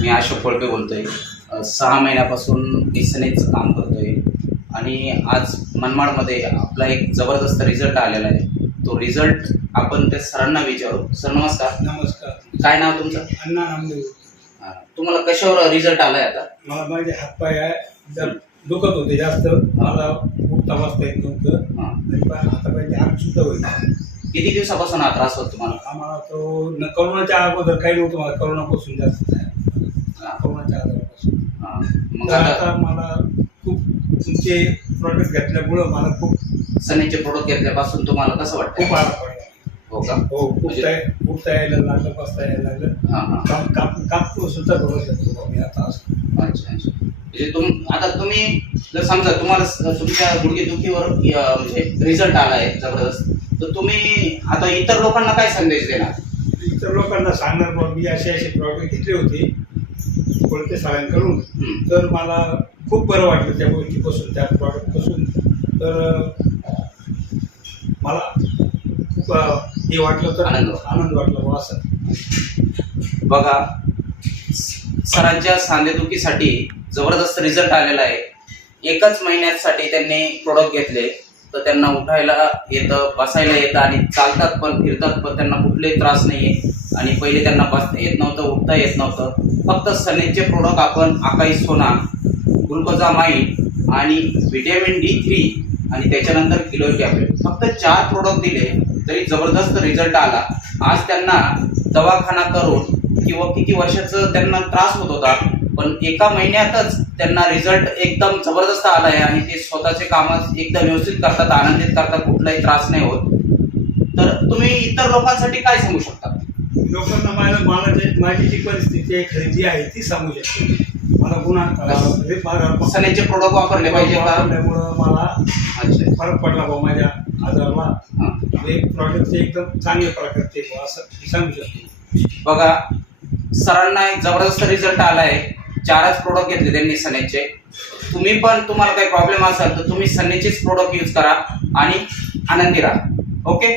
मी अशोक कोळपे बोलतोय. 6 महिन्यापासून मी सनेजचं काम करतोय आणि आज मनमाडमध्ये आपला एक जबरदस्त रिझल्ट आलेला आहे. तो रिझल्ट आपण त्या सरांना विचारू. सर नमस्कार. नमस्कार. काय नाव तुमचं? अण्णा नामदेव. तुम्हाला कशावर रिझल्ट आलाय आता? मला माझे हातपाय जर दुखत होते जास्त, मला उठता बसता येत नव्हतं आणि हातापायची आग सुद्धा होईल. किती दिवसापासून हा त्रास होतो तुम्हाला? आम्हाला तो करोनाच्या अगोदर काही नव्हतं, मला करोनापासून जास्त करोनाच्या आजारापासून. मग आता मला खूप तुमचे प्रोडक्ट घेतल्यामुळं मला खूप सनेचे प्रोडक्ट घेतल्यापासून तुम्हाला कसं वाटतं? खूप आराम पडला. हो का? हो, उठता यायला लागलं, बसता यायला लागलं, काप सुद्धा करू शकतो मी आता असं. अच्छा अच्छा. म्हणजे आता तुम्ही जर समजा तुम्हाला तुमच्या गुडघेदुखीवर म्हणजे रिझल्ट आला आहे जबरदस्त, तर तुम्ही आता इतर लोकांना काय संदेश देणार? इतर लोकांना सांगणार बाबा मी असे प्रॉडक्ट घेतले होते कोणते सगळ्यांकडून, तर मला खूप बरं वाटलं त्या गोष्टीपासून, त्या प्रॉडक्टपासून. तर मला खूप हे वाटलं, तर आनंद वाटला बा असं. बघा, सरांच्या सांधेदुखीसाठी जबरदस्त रिझल्ट आलेला आहे. एकच महिन्यासाठी त्यांनी प्रोडक्ट घेतले तर त्यांना उठायला येतं, बसायला येतं आणि चालतात पण, फिरतात पण, त्यांना कुठलेही त्रास नाही आहे. आणि पहिले त्यांना बसता येत नव्हतं, उठता येत नव्हतं. फक्त सनेजचे प्रोडक्ट आपण आकाई सोना, ग्लुकोजामाइन आणि व्हिटॅमिन D3 आणि त्याच्यानंतर किलो टॅबलेट, फक्त 4 प्रोडक्ट दिले तरी जबरदस्त रिझल्ट आला. आज त्यांना दवाखाना करून किंवा किती वर्षाचं त्यांना त्रास होत होता, पण एका महिन्यातच त्यांना रिझल्ट एकदम जबरदस्त आला आहे आणि ते स्वतःचे कामं एकदम व्यवस्थित करतात, आनंदित करतात, कुठलाही त्रास नाही होत. तर तुम्ही इतर लोकांसाठी काय सांगू शकता? लोकांना माझी जी परिस्थिती आहे, खरेदी आहे ती सांगू शकतो. मला गुन्हा सनेचे प्रोडक्ट वापरले पाहिजे का? त्यामुळं मला अच्छा, फरक पडला भाऊ माझ्या आजाराला. हे प्रॉडक्ट एकदम चांगले प्रकारचे असं सांगू शकतो. बघा, सरांना एक जबरदस्त रिझल्ट आला आहे. 4च प्रोडक्ट घेतले त्यांनी सनेजचे. तुम्ही पण, तुम्हाला काही प्रॉब्लेम असेल तर तुम्ही सनेजचेच प्रोडक्ट यूज करा आणि आनंदी राहा. ओके.